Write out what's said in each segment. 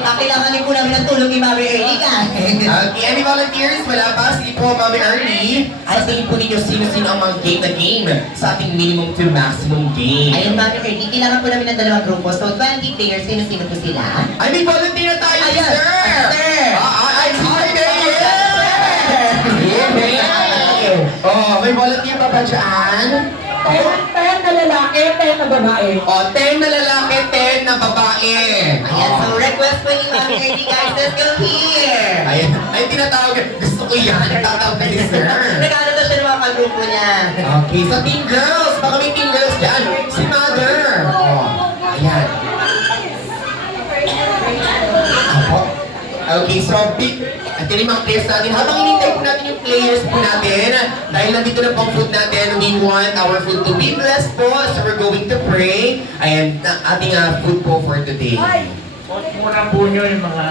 Kailangan po namin ng tulong ni Mami Erika. Okay, any volunteers? Wala pa? Sige po, Mami Ernie. Sa tingin po ninyo, sino-sino ang mga game na game sa ating minimum to maximum game? Ayun, Mami Erika, kailangan po namin ng dalawang grupo. So, 20 players, sino-sino po sila? Ay, may volunteer na tayo, Ayan, sir! sir! I'm sorry, Oh, may volunteer pa ba dyan? 10 na lalaki, 10 na babae. Oh, 10 na lalaki, 10 na babae. Ayan, so request po ni Mami Erika, guys, let's go here! Ayan, ay tinatawag. Gusto ko yan. Nagtatawag na ni sir. Nagkano na siya ng mga kagrupo niya. Okay, sa team girls. Baka may team girls dyan. Si Mother. Oh, ayan. Apo. Okay, so at yun yung mga players natin. Habang inintay po natin yung players po natin, dahil nandito na pang food natin, we want our food to be blessed po. So we're going to pray. Ayan, ating food po for today. Muna po nyo yung mga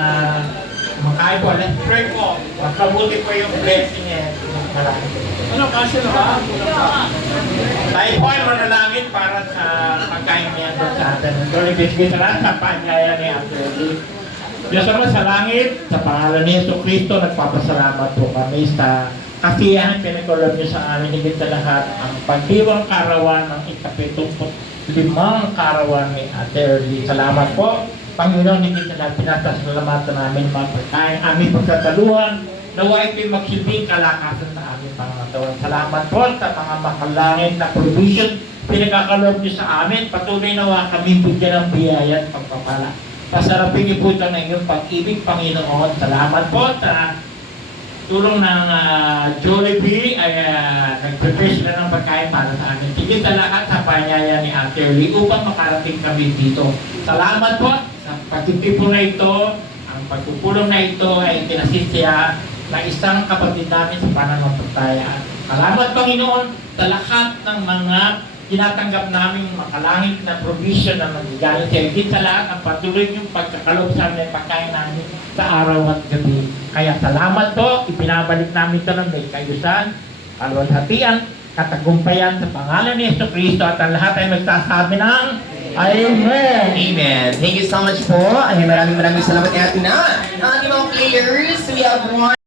makain po. Let's pray po. Makabuti po yung blessing eh. Marami. Ano kasi na ba? Tayo po ay manalangin para sa pagkain niya doon sa atin. Doon ibigay sa lahat sa panyaya ni Ate Eli. Diyos Ama sa langit, sa pangalan ni Yesu Cristo, nagpapasalamat po kami sa kasiyahan pinagkulob niyo sa amin. Higit sa lahat, ang pagdiwang karawan ng ika-75 karawan ni Ate Erly. Salamat po. Panginoon, higit sa lahat, pinasasalamatan namin mga pagkain, aming pagkataluhan, nawa ito'y magsilbing kalakasan sa aming pangatawan. Salamat po sa mga makalangit na provision pinagkakalob niyo sa amin. Patuloy nawa kami bigyan ng biyaya at pagpapala. Pasarapin niyo po ito ng inyong pag-ibig, Panginoon. Salamat po sa tulong ng Jollibee ay nag-prepare sila ng pagkain para sa amin. Sige sa lahat sa panyaya ni Ate Erly upang makarating kami dito. Salamat po sa pagtitipon na ito. Ang pagpupulong na ito ay tinasisya na isang kapatid namin sa pananampalataya. Salamat, Panginoon, sa lahat ng mga tinatanggap namin makalangit na provision na magigaling sa higit sa lahat ang patuloy yung pagkakalob sa amin pagkain namin sa araw at gabi. Kaya salamat po, ipinabalik namin ito ng may kayusan, kalwalhatian, katagumpayan sa pangalan ni Yesu Cristo at ang lahat ay magsasabi ng Amen! Amen. Thank you so much po. Ay, maraming salamat kay Ate na. Ang ating mga players, we have one